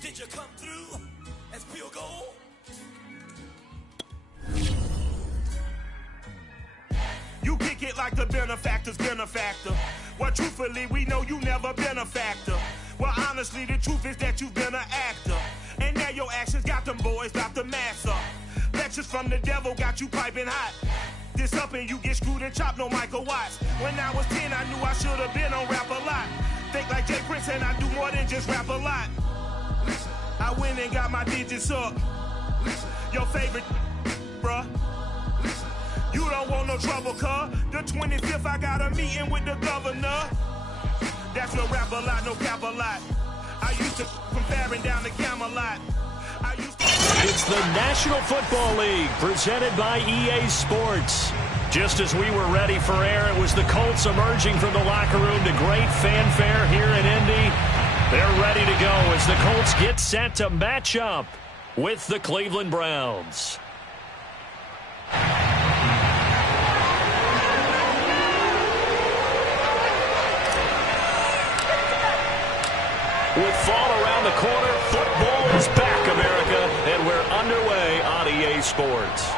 Did you come through as pure gold? You kick it like the benefactor's benefactor. Well, truthfully, we know you never been a factor. Well, honestly, the truth is that you've been an actor. And now your actions got them boys about to mass up. Lectures from the devil got you piping hot. This up and you get screwed and chopped, no Michael Watts. When I was 10, I knew I should have been on rap a lot. Think like Jay Prince and I do more than just rap a lot. I went and got my digits up. Your favorite, bruh. You don't want no trouble, cuz. The 25th, I got a meeting with the governor. That's no rap a lot, no cap a lot. I used to from Farron down to Camelot. It's the National Football League, presented by EA Sports. Just as we were ready for air, it was the Colts emerging from the locker room to great fanfare here in Indy. They're ready to go as the Colts get set to match up with the Cleveland Browns. With fall around the corner, football is back, America, and we're underway on EA Sports.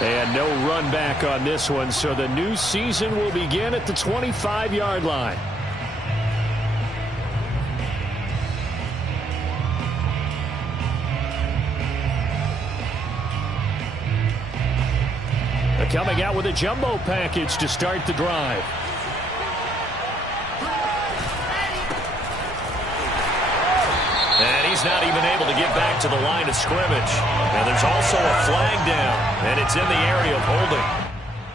And no run back on this one, so the new season will begin at the 25-yard line. They're coming out with a jumbo package to start the drive. And he's not even able to get back to the line of scrimmage. And there's also a flag down, and it's in the area of holding.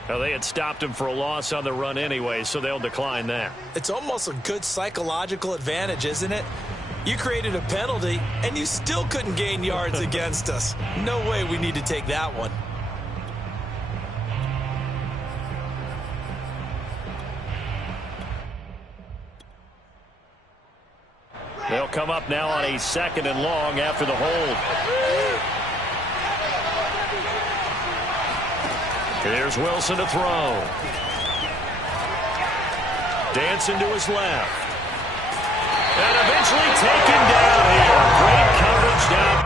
Now, they had stopped him for a loss on the run anyway, so they'll decline that. It's almost a good psychological advantage, isn't it? You created a penalty, and you still couldn't gain yards against us. No way we need to take that one. They'll come up now on a 2nd and long after the hold. Here's Wilson to throw. Dancing to his left. And eventually taken down here. Great coverage down.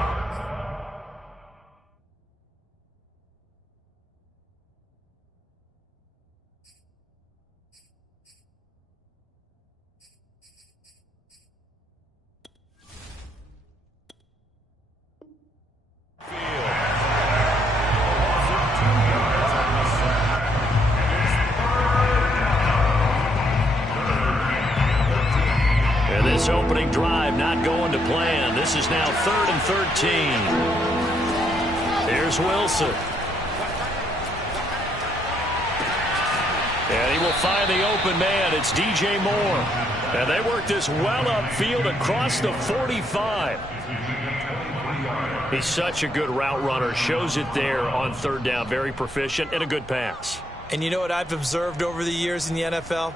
This opening drive not going to plan. This is now 3rd and 13. Here's Wilson. And he will find the open man. It's DJ Moore. And they work this well upfield across the 45. He's such a good route runner. Shows it there on 3rd down. Very proficient and a good pass. And you know what I've observed over the years in the NFL?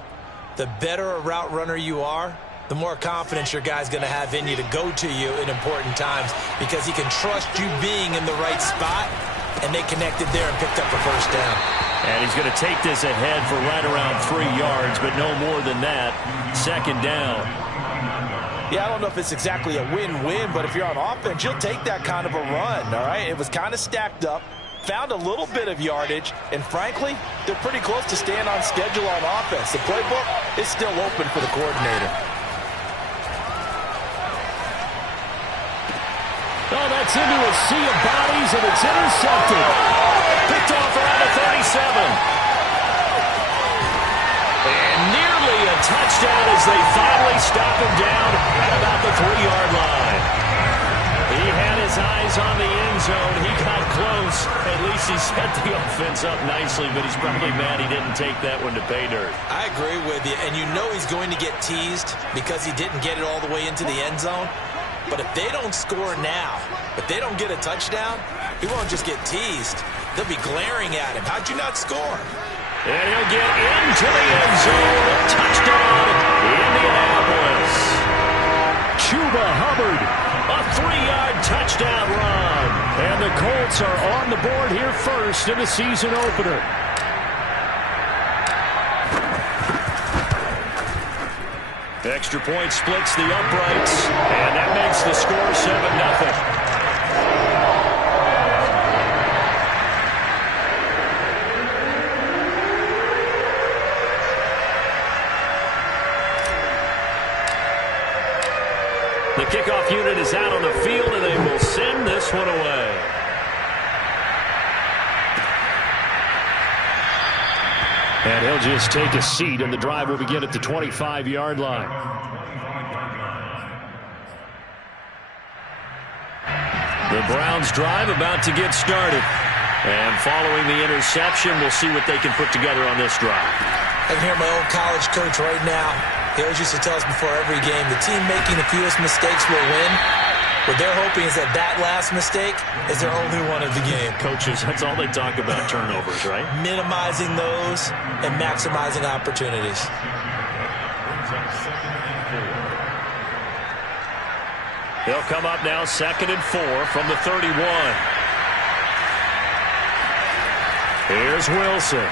The better a route runner you are, the more confidence your guy's going to have in you to go to you in important times because he can trust you being in the right spot, and they connected there and picked up a 1st down. And he's going to take this ahead for right around 3 yards, but no more than that. 2nd down. Yeah, I don't know if it's exactly a win-win, but if you're on offense, you'll take that kind of a run, all right? It was kind of stacked up, found a little bit of yardage, and frankly, they're pretty close to staying on schedule on offense. The playbook is still open for the coordinator. Oh, that's into a sea of bodies, and it's intercepted. Picked off around the 37. And nearly a touchdown as they finally stop him down at about the 3-yard line. He had his eyes on the end zone. He got close. At least he set the offense up nicely, but he's probably mad he didn't take that one to pay dirt. I agree with you, and you know he's going to get teased because he didn't get it all the way into the end zone. But if they don't score now, if they don't get a touchdown, he won't just get teased. They'll be glaring at him. How'd you not score? And he'll get into the end zone. Touchdown, Indianapolis. Chuba Hubbard, a 3-yard touchdown run. And the Colts are on the board here first in the season opener. Extra point splits the uprights, and that makes the score 7-0. The kickoff unit is out on the field, and they will send this one away. And he'll just take a seat, and the drive will begin at the 25-yard line. The Browns drive about to get started. And following the interception, we'll see what they can put together on this drive. I can hear my old college coach right now. He always used to tell us before every game, the team making the fewest mistakes will win. What they're hoping is that that last mistake is their only one of the game. Coaches, that's all they talk about, turnovers, right? Minimizing those and maximizing opportunities. They'll come up now 2nd and 4 from the 31. Here's Wilson.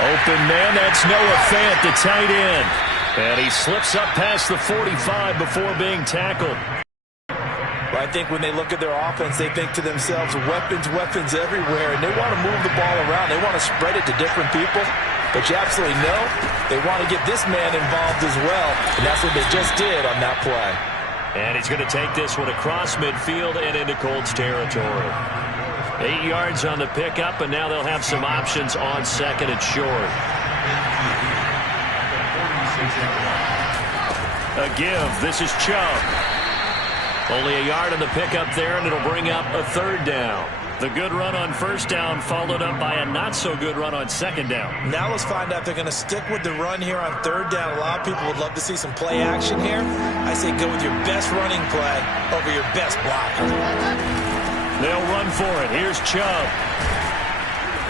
Open man, that's Noah Fant, the tight end. And he slips up past the 45 before being tackled. Well, I think when they look at their offense, they think to themselves, weapons everywhere, and they want to move the ball around. They want to spread it to different people. But you absolutely know they want to get this man involved as well, and that's what they just did on that play. And he's going to take this one across midfield and into Colts territory. 8 yards on the pickup, and now they'll have some options on 2nd and short. A give. This is Chubb. Only a yard on the pickup there, and it'll bring up a 3rd down. The good run on 1st down followed up by a not-so-good run on 2nd down. Now let's find out if they're going to stick with the run here on 3rd down. A lot of people would love to see some play action here. I say go with your best running play over your best blocker. They'll run for it. Here's Chubb.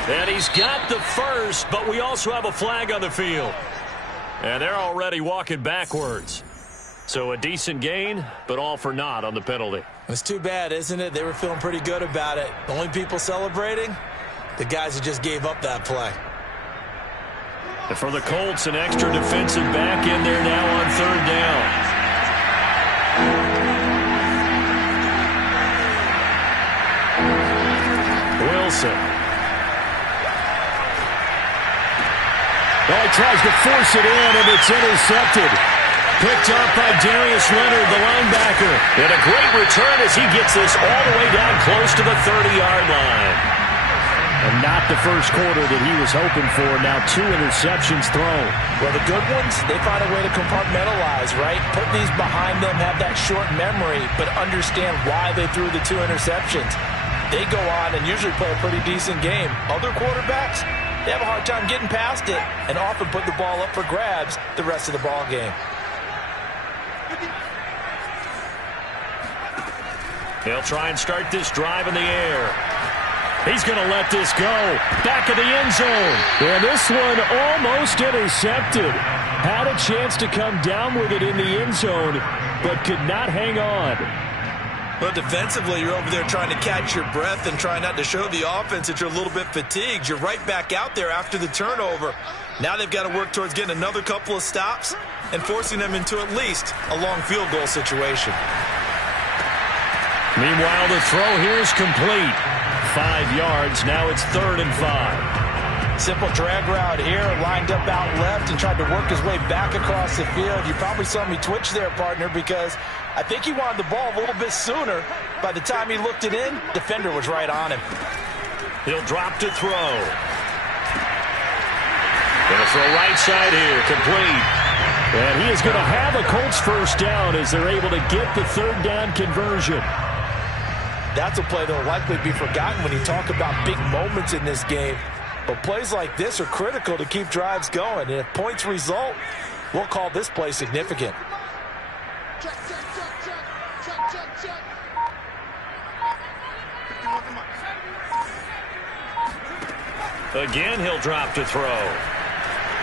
And he's got the first, but we also have a flag on the field. And they're already walking backwards. So a decent gain, but all for naught on the penalty. It's too bad, isn't it? They were feeling pretty good about it. The only people celebrating, the guys who just gave up that play. And for the Colts, an extra defensive back in there now on 3rd down. Wilson. Oh, he tries to force it in, and it's intercepted. Picked up by Darius Leonard, the linebacker. And a great return as he gets this all the way down close to the 30-yard line. And not the first quarter that he was hoping for. Now 2 interceptions thrown. Well, the good ones, they find a way to compartmentalize, right? Put these behind them, have that short memory, but understand why they threw the 2 interceptions. They go on and usually play a pretty decent game. Other quarterbacks, they have a hard time getting past it and often put the ball up for grabs the rest of the ball game. They'll try and start this drive in the air. He's going to let this go. Back of the end zone. And this one almost intercepted. Had a chance to come down with it in the end zone, but could not hang on. Well, defensively, you're over there trying to catch your breath and try not to show the offense that you're a little bit fatigued. You're right back out there after the turnover. Now they've got to work towards getting another couple of stops and forcing them into at least a long field goal situation. Meanwhile, the throw here is complete. 5 yards. Now it's 3rd and 5. Simple drag route here, lined up out left and tried to work his way back across the field. You probably saw me twitch there, partner, because I think he wanted the ball a little bit sooner. By the time he looked it in, defender was right on him. He'll drop to throw. Gonna throw right side here, complete. And he is going to have a Colts 1st down as they're able to get the 3rd down conversion. That's a play that will likely be forgotten when you talk about big moments in this game. But plays like this are critical to keep drives going. And if points result, we'll call this play significant. Again, he'll drop to throw.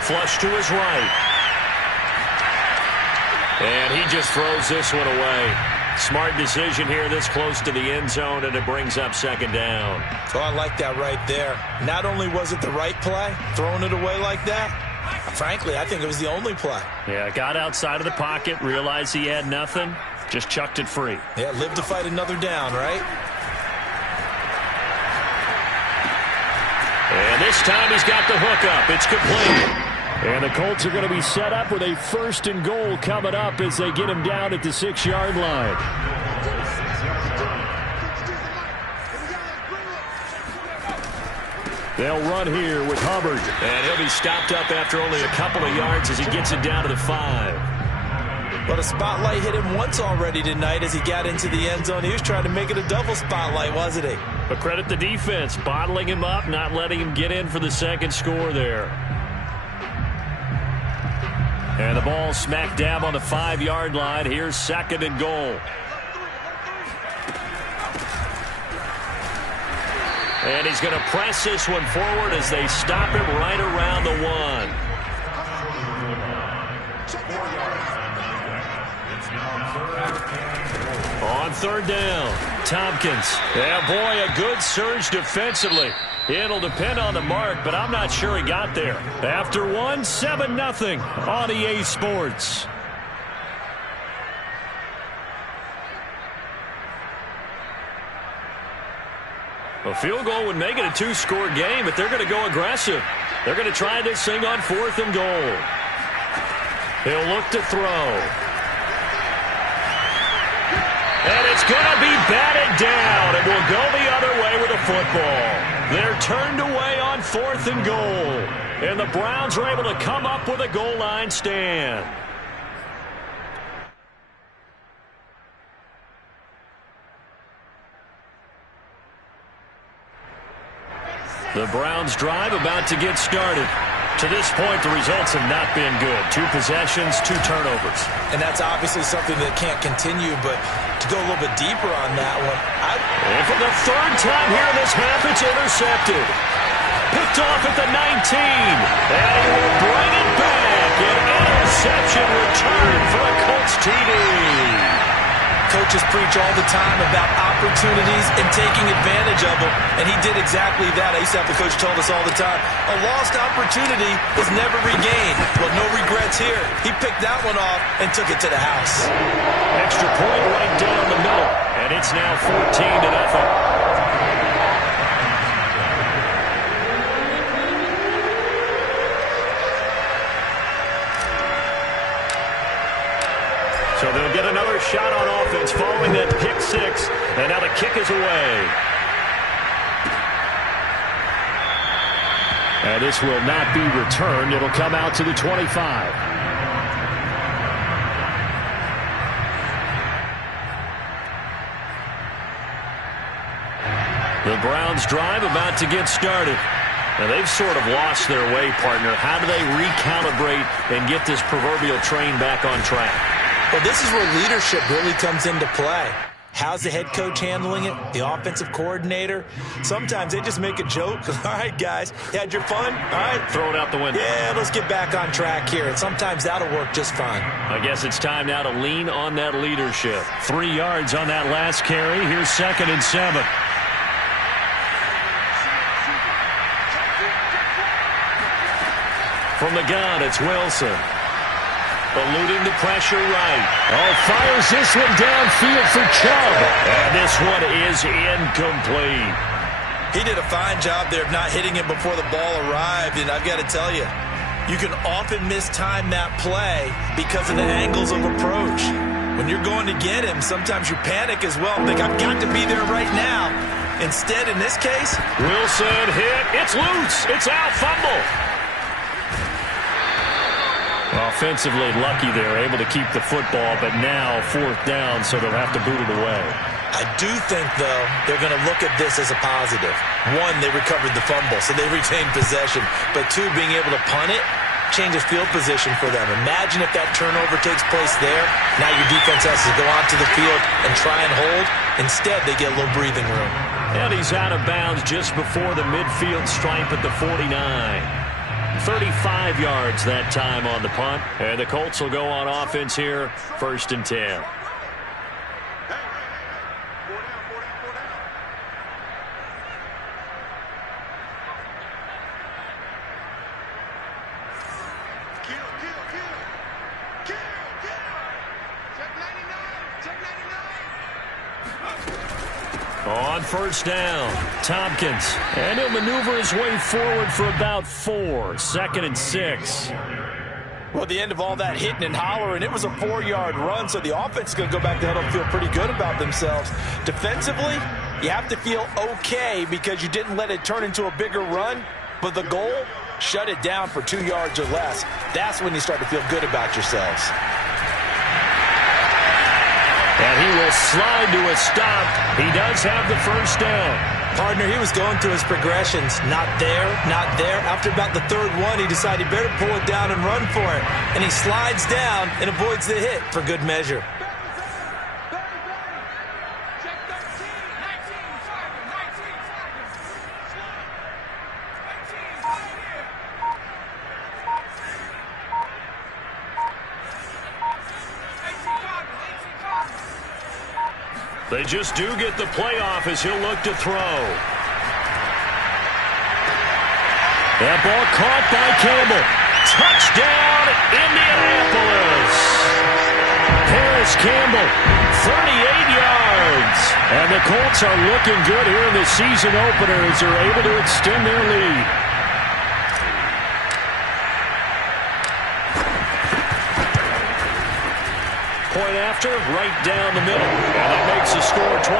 Flush to his right. And he just throws this one away. Smart decision here this close to the end zone, and it brings up 2nd down. Oh, I like that right there. Not only was it the right play, throwing it away like that, Frankly, I think it was the only play. Yeah, got outside of the pocket, realized he had nothing, just chucked it free. Yeah, live to fight another down, right? And this time he's got the hook up. It's complete. And the Colts are going to be set up with a 1st and goal coming up as they get him down at the 6-yard line. They'll run here with Hubbard. And he'll be stopped up after only a couple of yards as he gets it down to the 5. But a spotlight hit him once already tonight as he got into the end zone. He was trying to make it a double spotlight, wasn't he? But credit the defense, bottling him up, not letting him get in for the second score there. And the ball smack dab on the 5-yard line. Here's 2nd and goal. And he's going to press this one forward as they stop him right around the 1. On 3rd down, Tompkins. Yeah, boy, a good surge defensively. It'll depend on the mark, but I'm not sure he got there. After 1, 7-0 on EA Sports. A field goal would make it a 2-score game, but they're going to go aggressive. They're going to try this thing on 4th and goal. He'll look to throw. And it's going to be batted down. It will go the other way with the football. They're turned away on 4th and goal. And the Browns are able to come up with a goal line stand. The Browns drive about to get started. To this point, the results have not been good. 2 possessions, 2 turnovers. And that's obviously something that can't continue, but to go a little bit deeper on that one. And for the 3rd time here in this half, it's intercepted. Picked off at the 19. And he will bring it back. An interception return for a Colts TD. Coaches preach all the time about opportunities and taking advantage of them, and he did exactly that. I used to have the coach told us all the time, a lost opportunity is never regained. Well, no regrets here. He picked that one off and took it to the house. Extra point right down the middle, and it's now 14-0. So they'll get another shot on offense following that pick 6. And now the kick is away. And this will not be returned. It'll come out to the 25. The Browns drive about to get started. Now they've sort of lost their way, partner. How do they recalibrate and get this proverbial train back on track? Well, this is where leadership really comes into play. How's the head coach handling it? The offensive coordinator? Sometimes they just make a joke. All right, guys, you had your fun? All right. Throw it out the window. Yeah, let's get back on track here. And sometimes that'll work just fine. I guess it's time now to lean on that leadership. 3 yards on that last carry. Here's 2nd and 7. From the gun, it's Wilson. Eluding the pressure right. Oh, fires this one downfield for Chubb. And this one is incomplete. He did a fine job there of not hitting it before the ball arrived. And I've got to tell you, you can often mistime that play because of the angles of approach. When you're going to get him, sometimes you panic as well and think, I've got to be there right now. Instead, in this case, Wilson hit. It's loose. It's out. Fumble. Offensively lucky they're able to keep the football, but now 4th down, so they'll have to boot it away. I do think, though, they're going to look at this as a positive. 1, they recovered the fumble, so they retained possession. But 2, being able to punt it changes field position for them. Imagine if that turnover takes place there. Now your defense has to go onto the field and try and hold. Instead, they get a little breathing room. And he's out of bounds just before the midfield stripe at the 49. 35 yards that time on the punt. And the Colts will go on offense here, 1st and 10. On first down, Tompkins. And he'll maneuver his way forward for about 4. 2nd and 6. Well, at the end of all that hitting and hollering, it was a 4-yard run, so the offense is going to go back to huddle and feel pretty good about themselves. Defensively, you have to feel okay because you didn't let it turn into a bigger run, but the goal, shut it down for 2 yards or less. That's when you start to feel good about yourselves. And he will slide to a stop. He does have the first down. Partner, he was going through his progressions. Not there, not there. After about the 3rd one, he decided he better pull it down and run for it. And he slides down and avoids the hit for good measure. They just do get the playoff as he'll look to throw. That ball caught by Campbell. Touchdown, Indianapolis. Paris Campbell, 38 yards. And the Colts are looking good here in the season opener as they're able to extend their lead. Point after, right down the middle. And that makes the score 21-0.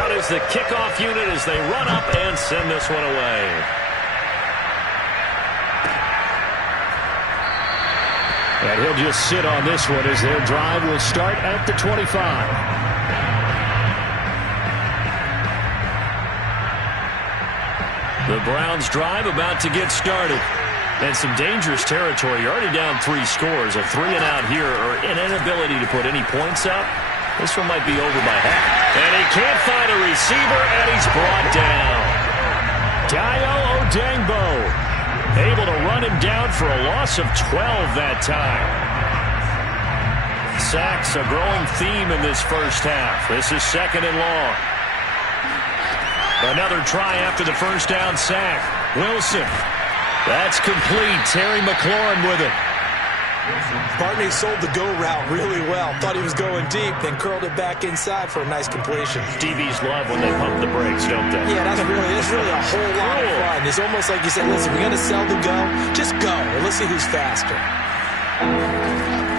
Out is the kickoff unit as they run up and send this one away. And he'll just sit on this one as their drive will start at the 25. The Browns drive about to get started. And some dangerous territory. You're already down 3 scores. A 3-and-out here or an inability to put any points up. This one might be over by half. And he can't find a receiver, and he's brought down. Dayo Odangbo able to run him down for a loss of 12 that time. Sacks a growing theme in this first half. This is 2nd and long. Another try after the first down sack. Wilson. That's complete. Terry McLaurin with it. Barney sold the go route really well. Thought he was going deep, then curled it back inside for a nice completion. DBs love when they pump the brakes, don't they? Yeah, that's really a whole lot of fun. It's almost like you said, listen, we got to sell the go. Just go, and let's see who's faster.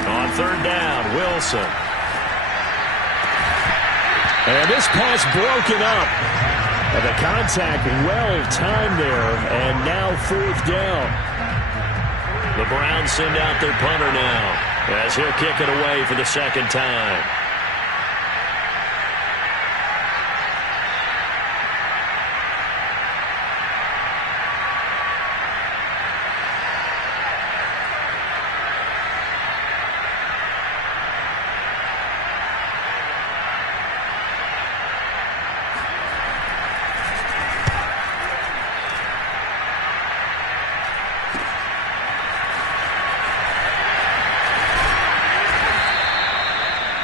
On 3rd down, Wilson. And this pass broken up. And the contact well-timed there, and now 4th down. The Browns send out their punter now as he'll kick it away for the 2nd time.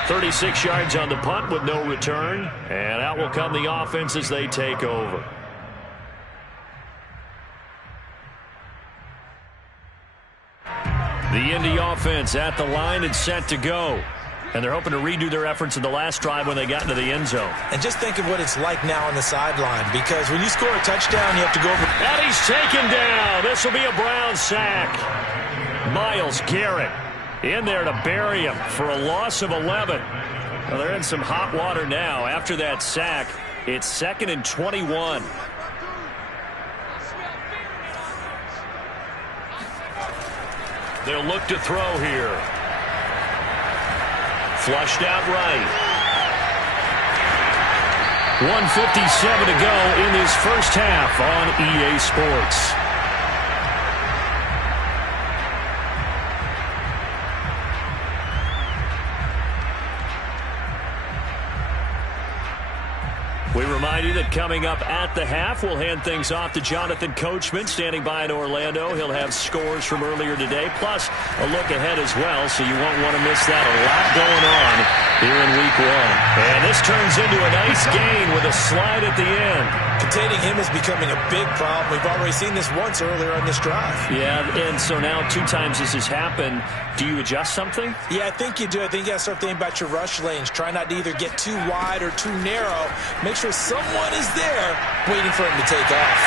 .36 yards on the punt with no return. And out will come the offense as they take over. The Indy offense at the line and set to go. And they're hoping to redo their efforts in the last drive when they got into the end zone. And just think of what it's like now on the sideline, because when you score a touchdown, you have to go over. And he's taken down. This will be a Brown sack. Myles Garrett in there to bury him for a loss of 11. Well, they're in some hot water now. After that sack, it's 2nd and 21. They'll look to throw here. Flushed out right. 1:57 to go in this first half on EA Sports. We remind you that coming up at the half, we'll hand things off to Jonathan Coachman, standing by in Orlando. He'll have scores from earlier today, plus a look ahead as well, so you won't want to miss that. A lot going on here in Week 1. And this turns into a nice gain with a slide at the end. containing him is becoming a big problem. We've already seen this once earlier on this drive. Yeah, and so now 2 times this has happened. Do you adjust something? Yeah, I think you do. I think you got to start thinking about your rush lanes. Try not to either get too wide or too narrow. Make sure someone is there waiting for him to take off.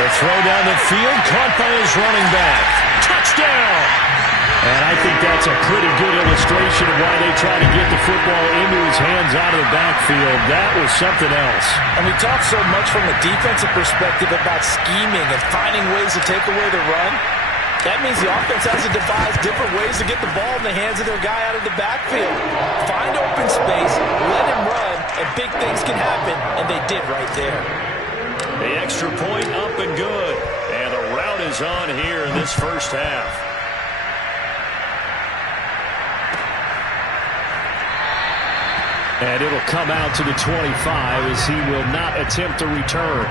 The throw down the field, caught by his running back. Touchdown! And I think that's a pretty good illustration of why they try to get the football into his hands out of the backfield. That was something else. And we talk so much from a defensive perspective about scheming and finding ways to take away the run. That means the offense has to devise different ways to get the ball in the hands of their guy out of the backfield. Find open space, let him run, and big things can happen, and they did right there. The extra point up and good. And the route is on here in this first half. And it'll come out to the 25 as he will not attempt to return.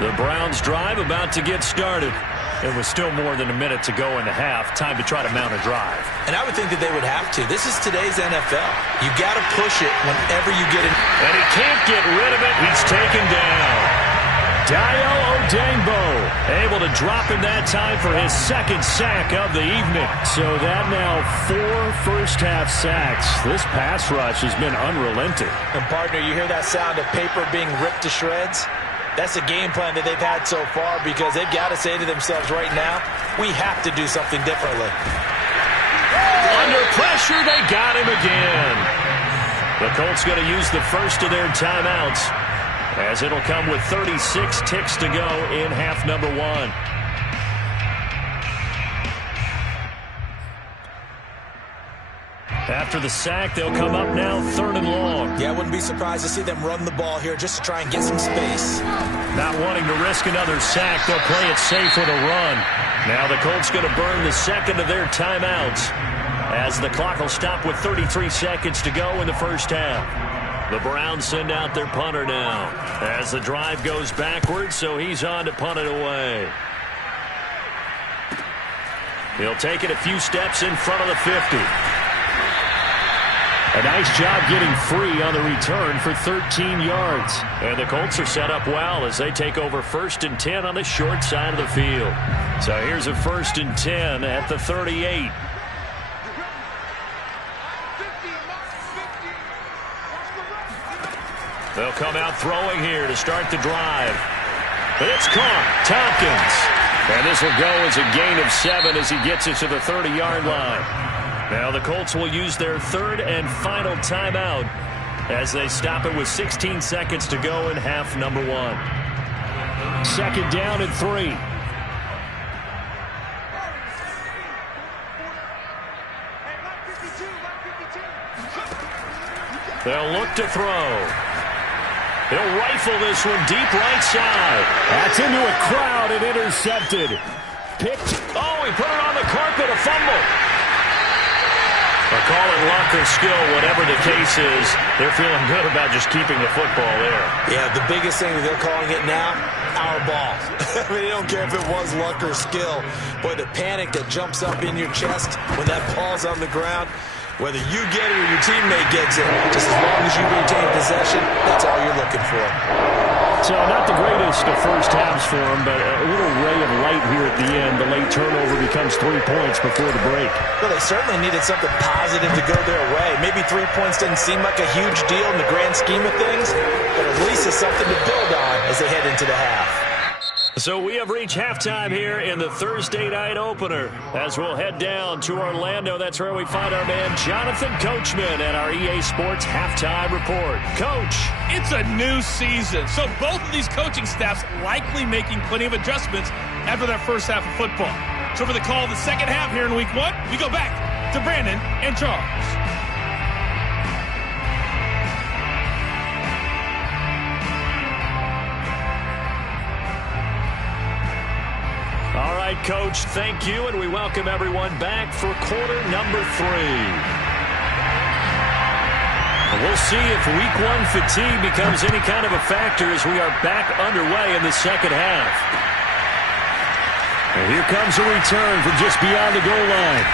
The Browns drive about to get started. It was still more than a minute to go in the half. Time to try to mount a drive. And I would think that they would have to. This is today's NFL. You got to push it whenever you get it. And he can't get rid of it. He's taken down. Dayo Odeyingbo able to drop in that time for his second sack of the evening. So that now 4 first-half sacks. This pass rush has been unrelenting. And, partner, you hear that sound of paper being ripped to shreds? That's a game plan that they've had so far because they've got to say to themselves right now, we have to do something differently. Under pressure, they got him again. The Colts going to use the first of their timeouts as it'll come with 36 ticks to go in half number 1. After the sack, they'll come up now 3rd and long. Yeah, I wouldn't be surprised to see them run the ball here just to try and get some space. Not wanting to risk another sack, they'll play it safe with a run. Now the Colts going to burn the second of their timeouts as the clock will stop with 33 seconds to go in the first half. The Browns send out their punter now as the drive goes backwards, so he's on to punt it away. He'll take it a few steps in front of the 50. A nice job getting free on the return for 13 yards. And the Colts are set up well as they take over 1st and 10 on the short side of the field. So here's a 1st and 10 at the 38. They'll come out throwing here to start the drive. But it's caught. Tompkins. And this will go as a gain of 7 as he gets it to the 30-yard line. Now the Colts will use their 3rd and final timeout as they stop it with 16 seconds to go in half number 1. 2nd down and 3. They'll look to throw. He'll rifle this one deep right side. That's into a crowd and intercepted. Picked. Oh, he put it on the carpet, a fumble. Call it luck or skill, whatever the case is, they're feeling good about just keeping the football there. Yeah, the biggest thing that they're calling it now, our ball. I mean, they don't care if it was luck or skill. Boy, the panic that jumps up in your chest when that ball's on the ground, whether you get it or your teammate gets it, just as long as you retain possession, that's all you're looking for. So not the greatest of first halves for him, but a little ray of light here at the end. The late turnover becomes 3 points before the break. Well, they certainly needed something positive to go their way. Maybe 3 points doesn't seem like a huge deal in the grand scheme of things, but at least it's something to build on as they head into the half. So we have reached halftime here in the Thursday night opener. As we'll head down to Orlando, that's where we find our man Jonathan Coachman at our EA Sports Halftime Report. Coach. It's a new season, so both of these coaching staffs likely making plenty of adjustments after that first half of football. So for the call of the second half here in week 1, we go back to Brandon and Charles. All right, Coach, thank you, and we welcome everyone back for quarter number 3. We'll see if Week 1 fatigue becomes any kind of a factor as we are back underway in the second half. And here comes a return from just beyond the goal line.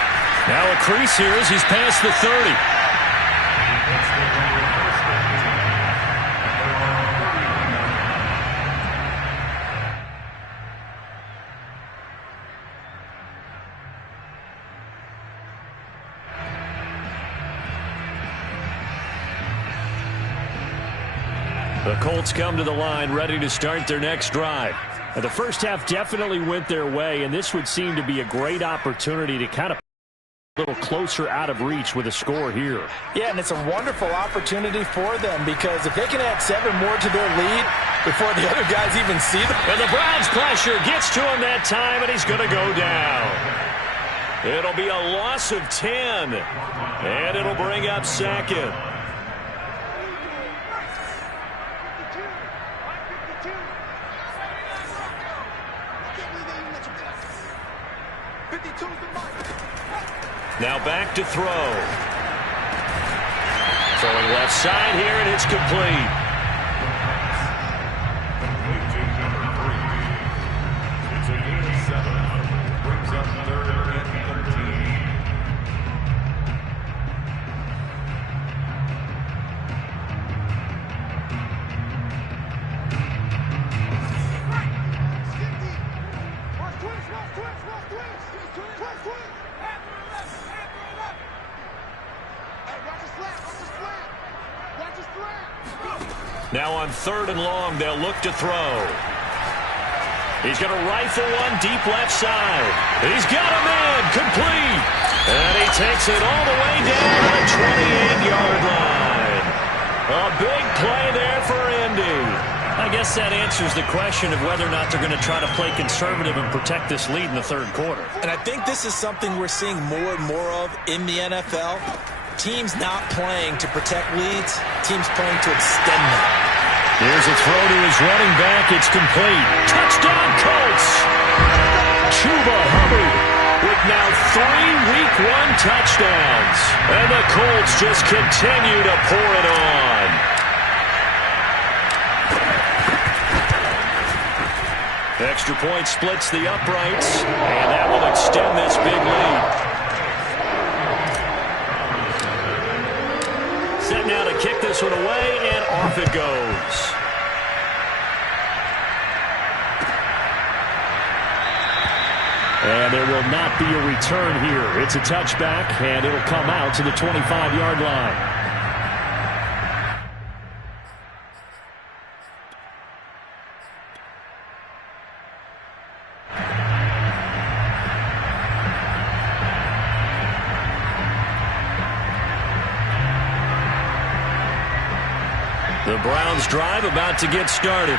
Now a crease here as he's past the 30. The Colts come to the line ready to start their next drive. Now, the first half definitely went their way, and this would seem to be a great opportunity to kind of a little closer out of reach with a score here. Yeah, and it's a wonderful opportunity for them because if they can add 7 more to their lead before the other guys even see them. And the Browns pressure gets to him that time, and he's going to go down. It'll be a loss of 10, and it'll bring up second. Now back to throw. Throwing left side here, and it's complete. It's a gain of 7. Brings up 3rd and 13. Now on 3rd and long, they'll look to throw. He's going to rifle one deep left side. He's got him in, complete. And he takes it all the way down to the 28-yard line. A big play there for Indy. I guess that answers the question of whether or not they're going to try to play conservative and protect this lead in the 3rd quarter. And I think this is something we're seeing more and more of in the NFL. Teams not playing to protect leads, teams playing to extend them. Here's a throw to his running back. It's complete. Touchdown, Colts! Chuba Hubbard with now 3 Week 1 touchdowns. And the Colts just continue to pour it on. Extra point splits the uprights, and that will extend this big lead. Set now to kick this one away, and off it goes. And there will not be a return here. It's a touchback, and it'll come out to the 25-yard line. The Browns drive about to get started.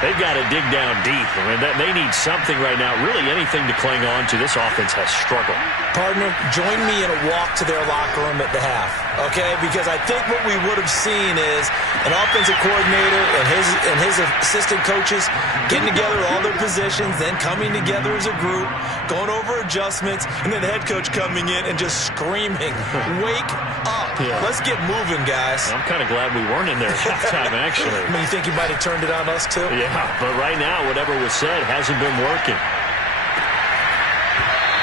They've got to dig down deep. I mean, they need something right now, really anything to cling on to. This offense has struggled. Partner, join me in a walk to their locker room at the half, okay? Because I think what we would have seen is an offensive coordinator and his assistant coaches getting together all their positions, then coming together as a group, going over adjustments, and then the head coach coming in and just screaming, wake up. Yeah. Let's get moving, guys. I'm kind of glad we weren't in there at halftime, actually. I mean, you think you might have turned it on us, too? Yeah, but right now, whatever was said hasn't been working.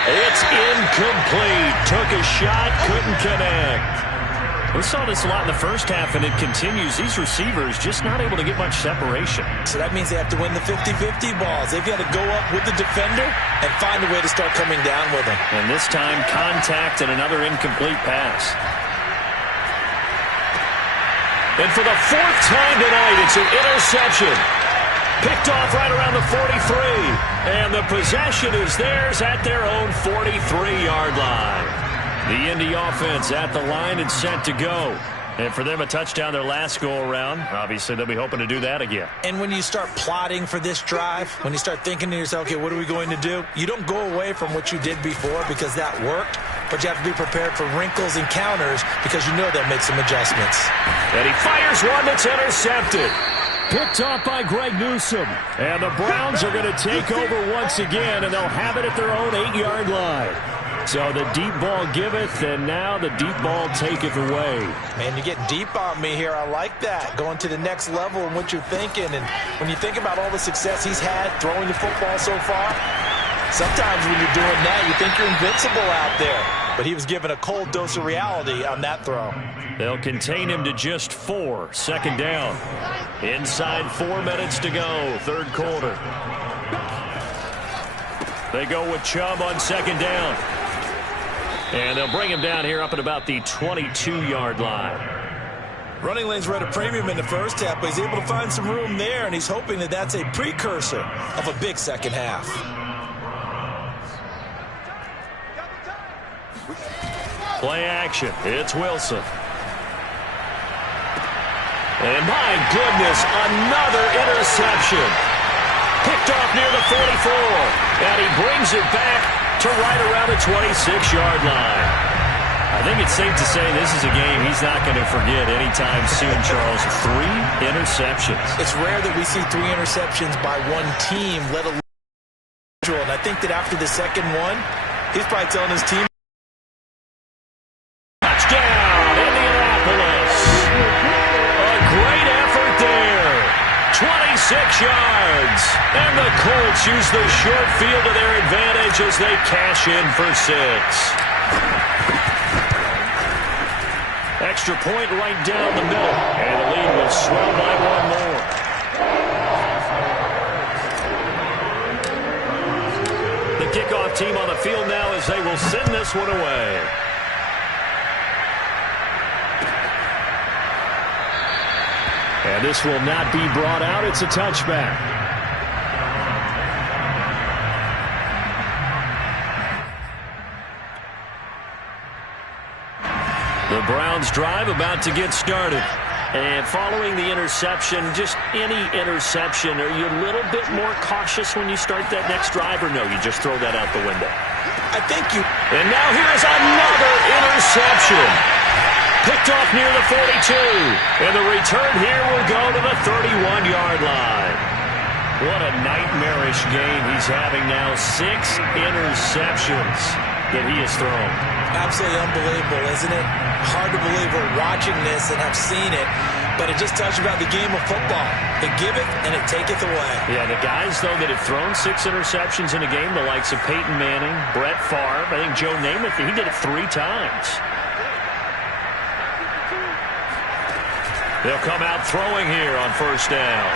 It's incomplete. Took a shot, couldn't connect. We saw this a lot in the first half, and it continues. These receivers just not able to get much separation. So that means they have to win the 50-50 balls. They've got to go up with the defender and find a way to start coming down with him. And this time, contact and another incomplete pass. And for the 4th time tonight, it's an interception. Picked off right around the 43. And the possession is theirs at their own 43-yard line. The Indy offense at the line and set to go. And for them, a touchdown their last go-around. Obviously, they'll be hoping to do that again. And when you start plotting for this drive, when you start thinking to yourself, okay, what are we going to do? You don't go away from what you did before because that worked. But you have to be prepared for wrinkles and counters because you know they'll make some adjustments. And he fires one that's intercepted. Picked off by Greg Newsome. And the Browns are going to take over once again, and they'll have it at their own 8-yard line. So the deep ball giveth, and now the deep ball taketh away. Man, you're getting deep on me here. I like that. Going to the next level and what you're thinking. And when you think about all the success he's had throwing the football so far, sometimes when you're doing that, you think you're invincible out there. But he was given a cold dose of reality on that throw. They'll contain him to just 4. Second down. Inside 4 minutes to go. Third quarter. They go with Chubb on second down. And they'll bring him down here up at about the 22-yard line. Running lanes were at a premium in the first half, but he's able to find some room there, and he's hoping that that's a precursor of a big second half. Play action. It's Wilson. And my goodness, another interception. Picked off near the 44. And he brings it back to right around the 26-yard line. I think it's safe to say this is a game he's not going to forget anytime soon, Charles. 3 interceptions. It's rare that we see 3 interceptions by one team, let alone individual. And I think that after the second one, he's probably telling his team. Touchdown, Indianapolis. A great effort there. 26 yards. And the Colts use the short field to their advantage as they cash in for 6. Extra point right down the middle. And the lead will swell by 1 more. The kickoff team on the field now as they will send this one away. And this will not be brought out. It's a touchback. The Browns drive about to get started. And following the interception, just any interception, are you a little bit more cautious when you start that next drive, or no, you just throw that out the window? I think you... And now here's another interception. Picked off near the 42. And the return here will go to the 31-yard line. What a nightmarish game he's having now. 6 interceptions that he has thrown. Absolutely unbelievable, isn't it? Hard to believe we're watching this and have seen it, but it just tells you about the game of football. It giveth and it taketh away. Yeah, the guys, though, that have thrown 6 interceptions in a game, the likes of Peyton Manning, Brett Favre, I think Joe Namath, he did it 3 times. They'll come out throwing here on first down.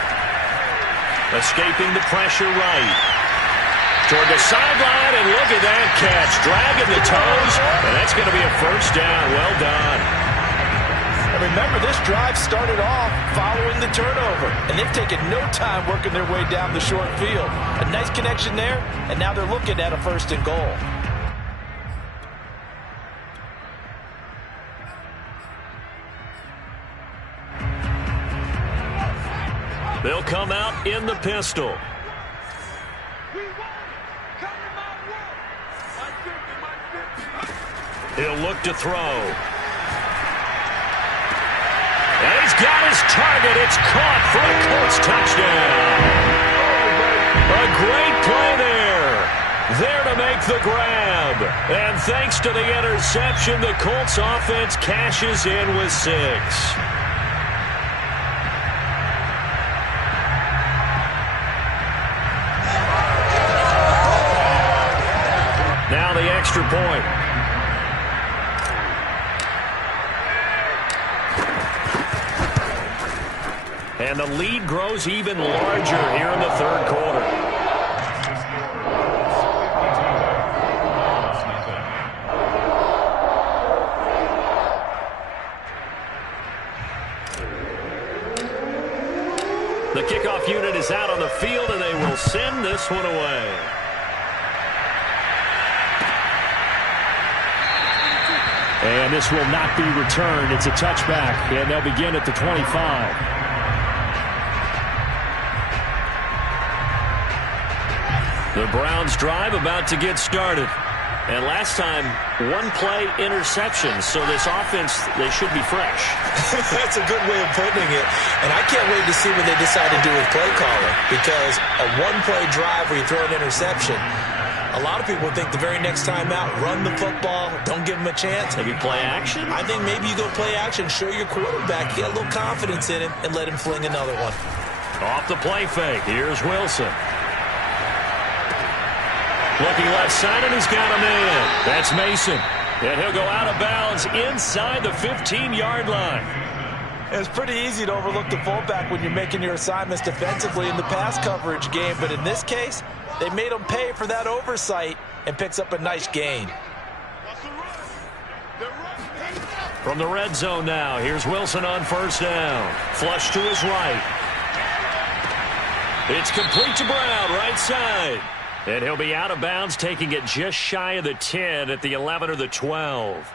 Escaping the pressure right. Toward the sideline, and look at that catch. Dragging the toes, and that's going to be a first down. Well done. And remember, this drive started off following the turnover, and they've taken no time working their way down the short field. A nice connection there, and now they're looking at a first and goal. They'll come out in the pistol. He'll look to throw. And he's got his target. It's caught for a Colts touchdown. A great play there. There to make the grab. And thanks to the interception, the Colts offense cashes in with 6. Now the extra point. And the lead grows even larger here in the third quarter. The kickoff unit is out on the field, and they will send this one away. And this will not be returned. It's a touchback, and they'll begin at the 25. The Browns drive about to get started. And last time, 1-play interception. So this offense, they should be fresh. That's a good way of putting it. And I can't wait to see what they decide to do with play calling. Because a 1-play drive where you throw an interception, A lot of people think the very next time out, run the football, don't give him a chance. Maybe play action? I think maybe you go play action, show your quarterback, get a little confidence in him, and let him fling another one. Off the play fake, here's Wilson. Looking left side, and he's got him in. That's Mason. And he'll go out of bounds inside the 15-yard line. It's pretty easy to overlook the fullback when you're making your assignments defensively in the pass coverage game. But in this case, they made him pay for that oversight and picks up a nice gain. From the red zone now, here's Wilson on first down. Flush to his right. It's complete to Brown, right side. And he'll be out of bounds, taking it just shy of the 10 at the 11 or the 12.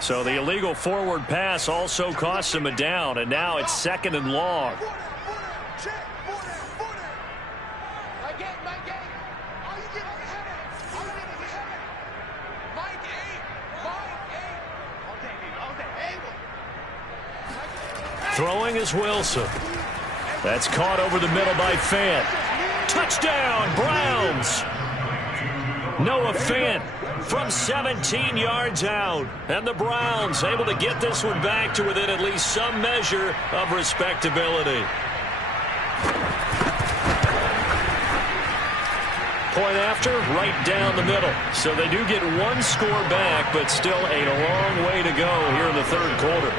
So the illegal forward pass also cost him a down, and now it's 2nd and long. Throwing is Wilson. That's caught over the middle by Fant. Touchdown, Browns! Noah Fant from 17 yards out. And the Browns able to get this one back to within at least some measure of respectability. Point after, right down the middle. So they do get one score back, but still a long way to go here in the third quarter.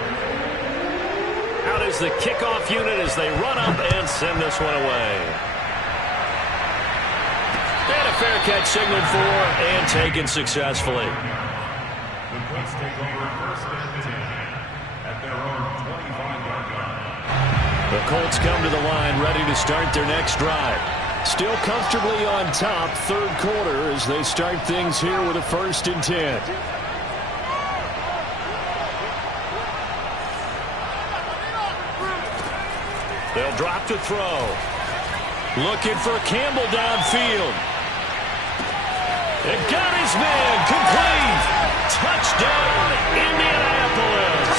Out is the kickoff unit as they run up and send this one away. And a fair catch signaled for and taken successfully. The Colts take over 1st and 10 at their own 25-yard line. The Colts come to the line ready to start their next drive. Still comfortably on top, third quarter as they start things here with a 1st and 10. They'll drop to throw. Looking for Campbell downfield. And got his man complete. Touchdown, Indianapolis.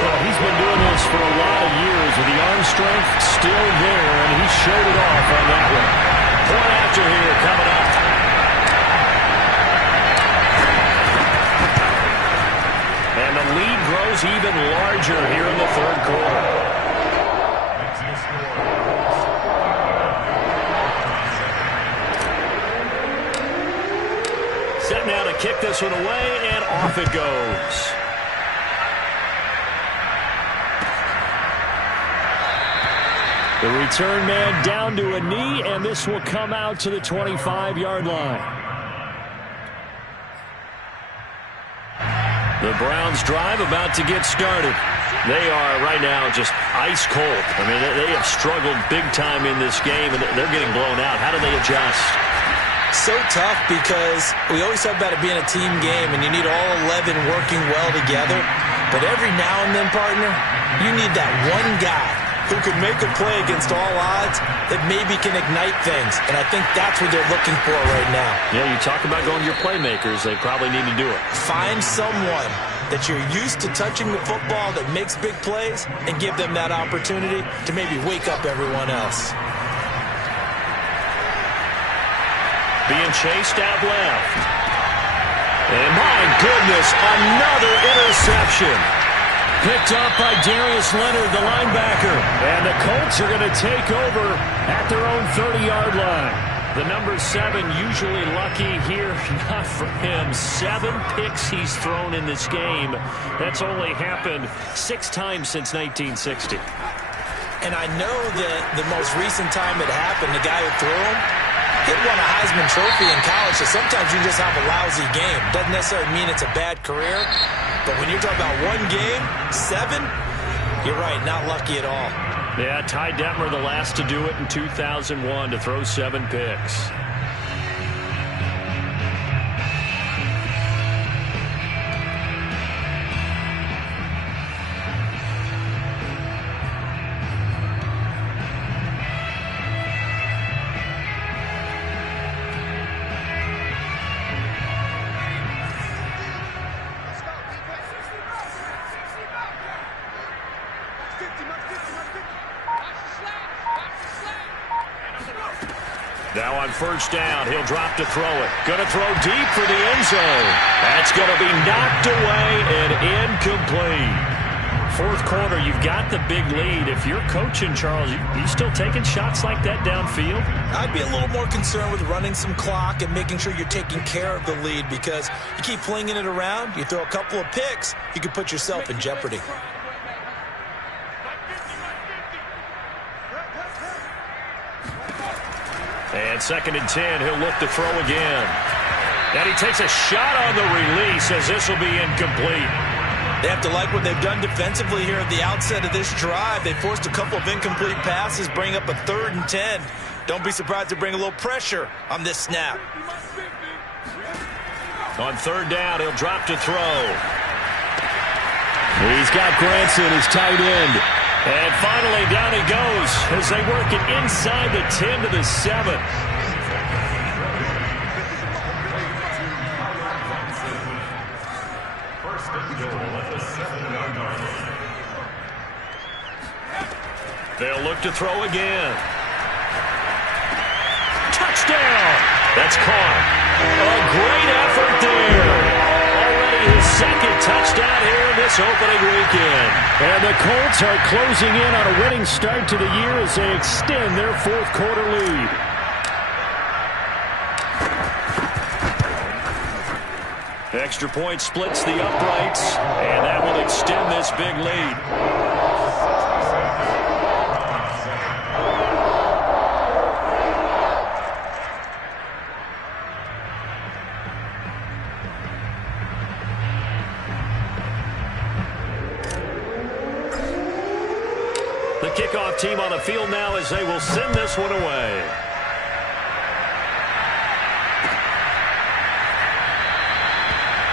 Well, he's been doing this for a lot of years with the arm strength still there, and he showed it off on that one. Point after here coming up. And the lead grows even larger here in the third quarter. Set now to kick this one away, and off it goes. The return man down to a knee, and this will come out to the 25-yard line. The Browns drive about to get started. They are right now just ice cold. I mean, they have struggled big time in this game, and they're getting blown out. How do they adjust? So tough because we always talk about it being a team game and you need all 11 working well together. But every now and then, partner, you need that one guy who could make a play against all odds that maybe can ignite things. And I think that's what they're looking for right now. Yeah, you talk about going to your playmakers. They probably need to do it. Find someone that you're used to touching the football that makes big plays and give them that opportunity to maybe wake up everyone else. Being chased out left. And my goodness, another interception. Picked up by Darius Leonard, the linebacker. And the Colts are going to take over at their own 30-yard line. The number 7 usually lucky here, not for him. 7 picks he's thrown in this game. That's only happened 6 times since 1960. And I know that the most recent time it happened, the guy who threw him, he won a Heisman Trophy in college, so sometimes you just have a lousy game. Doesn't necessarily mean it's a bad career, but when you're talking about one game, 7, you're right, not lucky at all. Yeah, Ty Detmer, the last to do it in 2001, to throw 7 picks. Now on first down, he'll drop to throw it. Going to throw deep for the end zone. That's going to be knocked away and incomplete. Fourth quarter, you've got the big lead. If you're coaching, Charles, you still taking shots like that downfield? I'd be a little more concerned with running some clock and making sure you're taking care of the lead, because you keep flinging it around, you throw a couple of picks, you could put yourself in jeopardy. And 2nd and 10, he'll look to throw again. And he takes a shot on the release as this will be incomplete. They have to like what they've done defensively here at the outset of this drive. They forced a couple of incomplete passes, bring up a 3rd and 10. Don't be surprised to bring a little pressure on this snap. On 3rd down, he'll drop to throw. He's got Granson, his tight end. And finally, down he goes as they work it inside the 10 to the 7. They'll look to throw again. Touchdown! That's caught. A great effort there. Already his 2nd touchdown here in this opening weekend. And the Colts are closing in on a winning start to the year as they extend their 4th quarter lead. Extra point splits the uprights, and that will extend this big lead. The kickoff team on the field now as they will send this one away.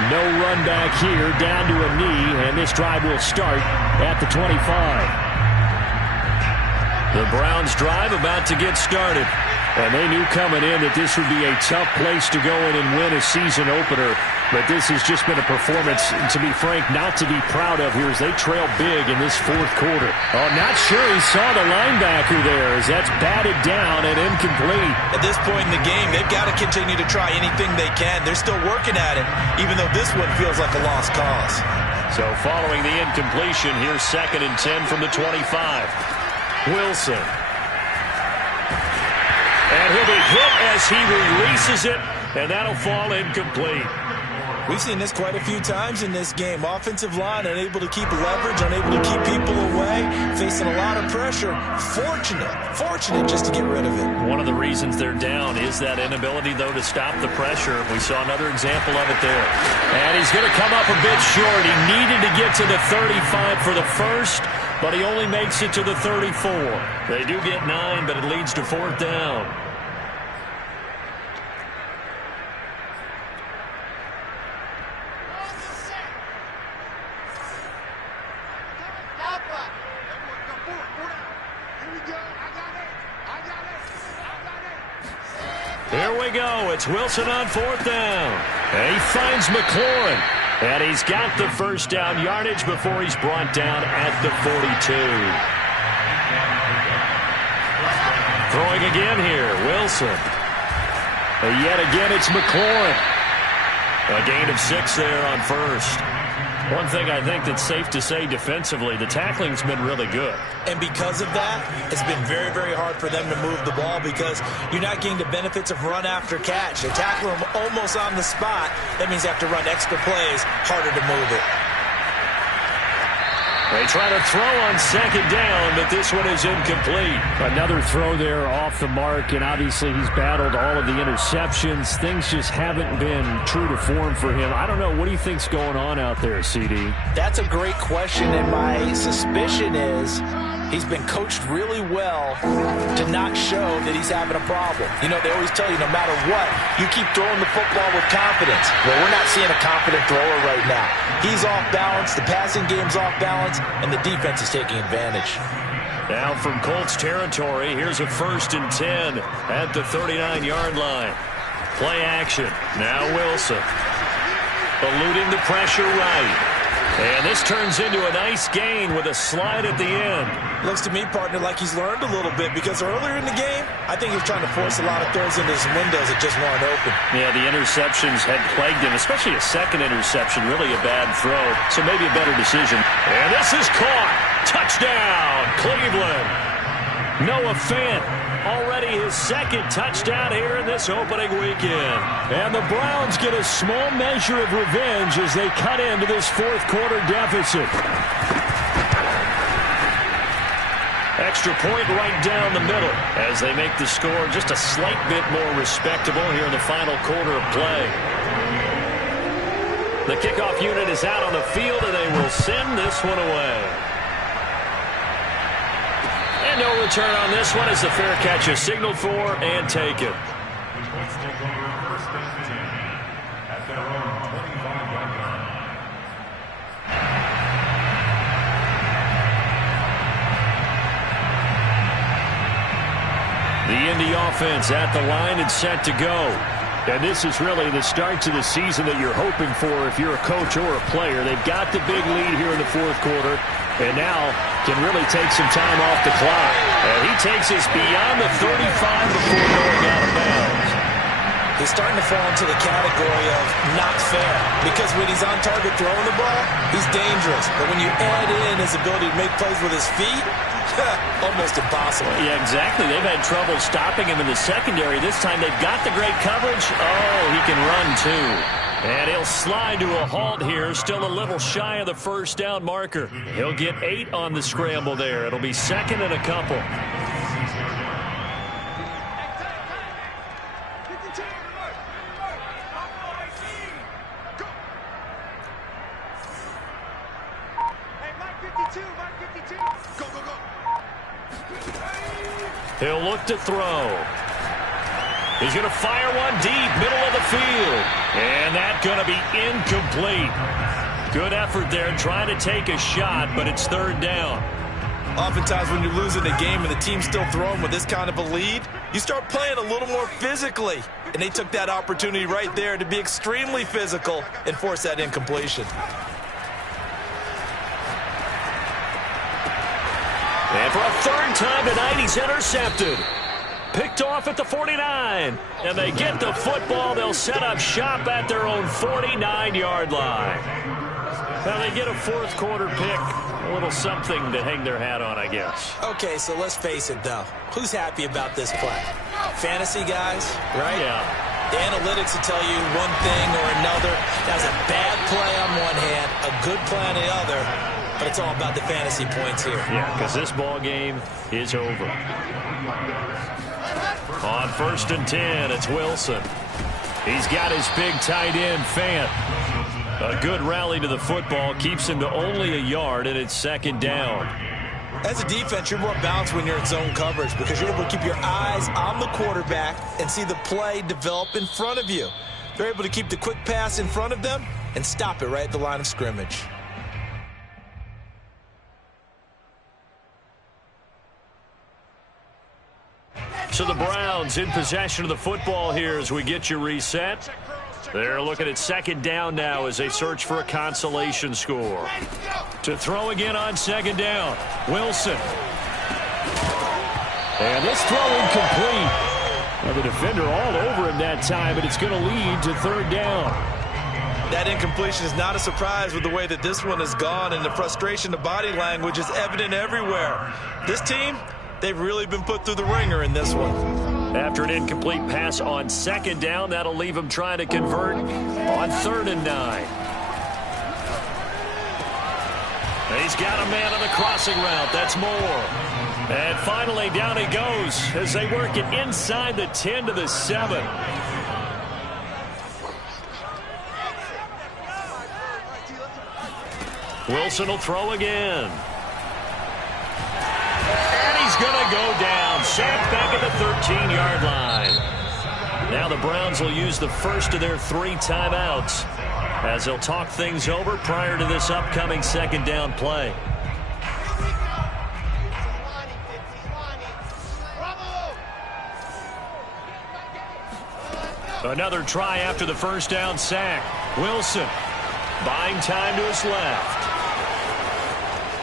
No run back here, down to a knee, and this drive will start at the 25. The Browns drive about to get started. And they knew coming in that this would be a tough place to go in and win a season opener. But this has just been a performance, to be frank, not to be proud of here as they trail big in this 4th quarter. Oh, not sure he saw the linebacker there as that's batted down and incomplete. At this point in the game, they've got to continue to try anything they can. They're still working at it, even though this one feels like a lost cause. So following the incompletion, here's 2nd and 10 from the 25. Wilson. And he'll be hit as he releases it, and that'll fall incomplete. We've seen this quite a few times in this game. Offensive line unable to keep leverage, unable to keep people away, facing a lot of pressure. Fortunate just to get rid of it. One of the reasons they're down is that inability, though, to stop the pressure. We saw another example of it there. And he's going to come up a bit short. He needed to get to the 35 for the first, but he only makes it to the 34. They do get 9, but it leads to 4th down. Here we go. It's Wilson on 4th down. And he finds McLaurin. And he's got the first down yardage before he's brought down at the 42. Throwing again here, Wilson. And yet again, it's McLaurin. A gain of 6 there on first. One thing I think that's safe to say defensively, the tackling's been really good. And because of that, it's been very, very hard for them to move the ball because you're not getting the benefits of run after catch. They tackle them almost on the spot. That means they have to run extra plays, harder to move it. They try to throw on 2nd down, but this one is incomplete. Another throw there off the mark, and obviously he's battled all of the interceptions. Things just haven't been true to form for him. I don't know. What do you think's going on out there, CD? That's a great question, and my suspicion is he's been coached really well to not show that he's having a problem. You know, they always tell you no matter what, you keep throwing the football with confidence. Well, we're not seeing a confident thrower right now. He's off balance, the passing game's off balance, and the defense is taking advantage. Now from Colts territory, here's a 1st and 10 at the 39-yard line. Play action. Now Wilson. Eluding the pressure right. And this turns into a nice gain with a slide at the end. Looks to me, partner, like he's learned a little bit, because earlier in the game, I think he was trying to force a lot of throws into some windows that just weren't open. Yeah, the interceptions had plagued him, especially a second interception, really a bad throw. So maybe a better decision. And this is caught. Touchdown, Cleveland. Noah Fant, already his second touchdown here in this opening weekend. And the Browns get a small measure of revenge as they cut into this fourth quarter deficit. Extra point right down the middle as they make the score just a slight bit more respectable here in the final quarter of play. The kickoff unit is out on the field, and they will send this one away. And no return on this one as the fair catch is signaled for and taken. The Colts take over first and 10 at their own 25-yard line. The Indy offense at the line and set to go. And this is really the start to the season that you're hoping for if you're a coach or a player. They've got the big lead here in the fourth quarter, and now can really take some time off the clock. And he takes us beyond the 35 before going out of bounds. He's starting to fall into the category of not fair, because when he's on target throwing the ball, he's dangerous. But when you add in his ability to make plays with his feet, almost impossible. Yeah, exactly. They've had trouble stopping him in the secondary. This time they've got the great coverage. Oh, he can run too. And he'll slide to a halt here, still a little shy of the first down marker. He'll get 8 on the scramble there. It'll be second and a couple. He'll look to throw. He's going to fire one deep, middle of the field. And that's going to be incomplete. Good effort there trying to take a shot, but it's third down. Oftentimes when you're losing a game and the team's still throwing with this kind of a lead, you start playing a little more physically. And they took that opportunity right there to be extremely physical and force that incompletion. And for a third time tonight, he's intercepted. Picked off at the 49. And they get the football. They'll set up shop at their own 49-yard line. Now they get a fourth quarter pick. A little something to hang their hat on, I guess. Okay, so let's face it, though. Who's happy about this play? Fantasy guys, right? Yeah. The analytics will tell you one thing or another. That's a bad play on one hand, a good play on the other. But it's all about the fantasy points here. Yeah, because this ball game is over. On 1st and 10, it's Wilson. He's got his big tight end, Fant. A good rally to the football keeps him to only a yard, and it's second down. As a defense, you're more balanced when you're in zone coverage because you're able to keep your eyes on the quarterback and see the play develop in front of you. They're able to keep the quick pass in front of them and stop it right at the line of scrimmage. So the Browns in possession of the football here as we get you reset. They're looking at second down now as they search for a consolation score. To throw again on second down, Wilson. And this throw incomplete. Now the defender all over him that time, but it's going to lead to third down. That incompletion is not a surprise with the way that this one has gone, and the frustration, the body language is evident everywhere. This team, they've really been put through the ringer in this one. After an incomplete pass on second down, that'll leave him trying to convert on 3rd and 9. He's got a man on the crossing route. That's Moore. And finally, down he goes as they work it inside the 10 to the 7. Wilson will throw again. And he's going to go down. Sacked back at the 13-yard line. Now the Browns will use the first of their 3 timeouts as they'll talk things over prior to this upcoming second down play. Another try after the first down sack. Wilson buying time to his left.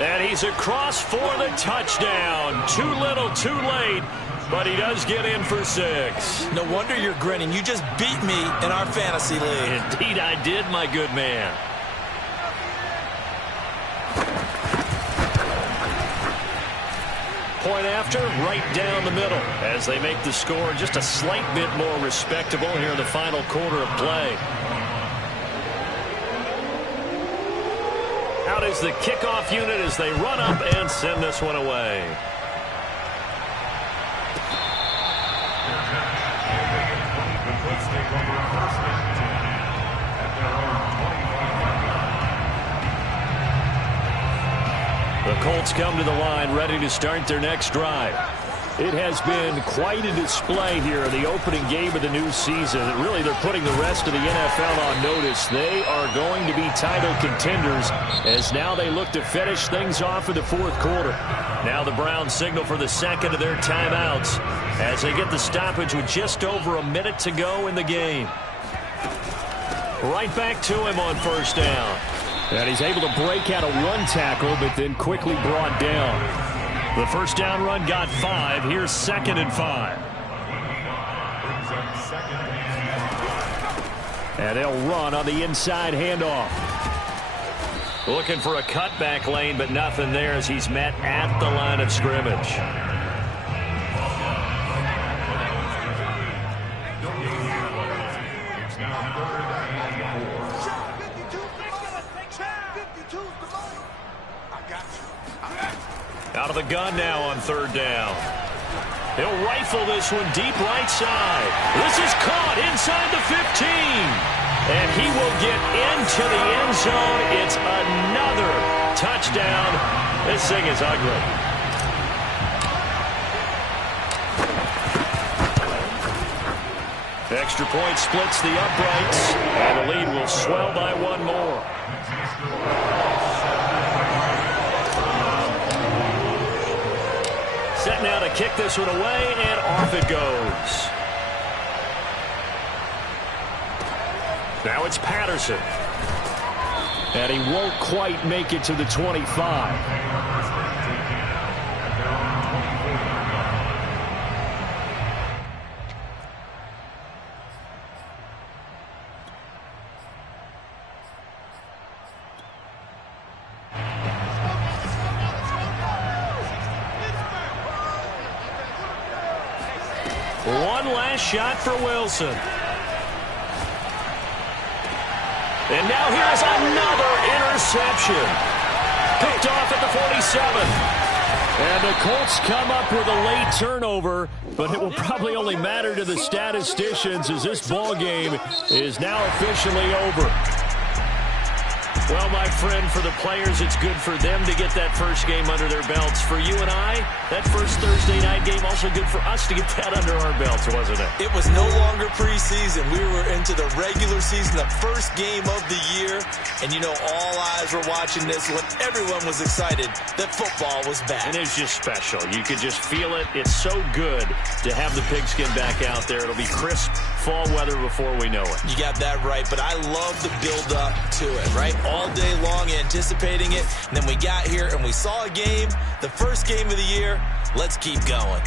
And he's across for the touchdown. Too little, too late, but he does get in for 6. No wonder you're grinning. You just beat me in our fantasy league. Indeed I did, my good man. Point after, right down the middle as they make the score just a slight bit more respectable here in the final quarter of play. Out is the kickoff unit as they run up and send this one away. The Colts come to the line ready to start their next drive. It has been quite a display here in the opening game of the new season. Really, they're putting the rest of the NFL on notice. They are going to be title contenders as now they look to finish things off in the fourth quarter. Now the Browns signal for the second of their timeouts as they get the stoppage with just over a minute to go in the game. Right back to him on first down. And he's able to break out a run tackle, but then quickly brought down. The first down run got 5. Here's 2nd and 5. And they'll run on the inside handoff. Looking for a cutback lane, but nothing there as he's met at the line of scrimmage. Out of the gun now on third down. He'll rifle this one deep right side. This is caught inside the 15. And he will get into the end zone. It's another touchdown. This thing is ugly. Extra point splits the uprights. And the lead will swell by 1 more. Set now to kick this one away, and off it goes. Now it's Patterson. And he won't quite make it to the 25. One last shot for Wilson. And now here's another interception. Picked off at the 47. And the Colts come up with a late turnover, but it will probably only matter to the statisticians as this ball game is now officially over. Well, my friend, for the players, it's good for them to get that first game under their belts. For you and I, that first Thursday night game, also good for us to get that under our belts, wasn't it? It was no longer preseason. We were into the regular season, the first game of the year. And, you know, all eyes were watching this when everyone was excited that football was back. And it's just special. You could just feel it. It's so good to have the pigskin back out there. It'll be crisp fall weather before we know it. You got that right, but I love the build-up to it, right? All day long anticipating it, and then we got here and we saw a game, the first game of the year. Let's keep going.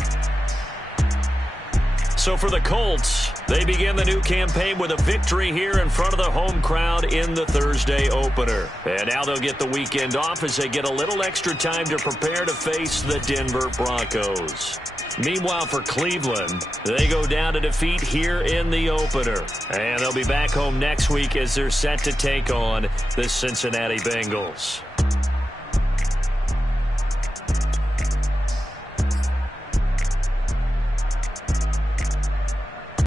So for the Colts, they begin the new campaign with a victory here in front of the home crowd in the Thursday opener. And now they'll get the weekend off as they get a little extra time to prepare to face the Denver Broncos. Meanwhile, for Cleveland, they go down to defeat here in the opener. And they'll be back home next week as they're set to take on the Cincinnati Bengals.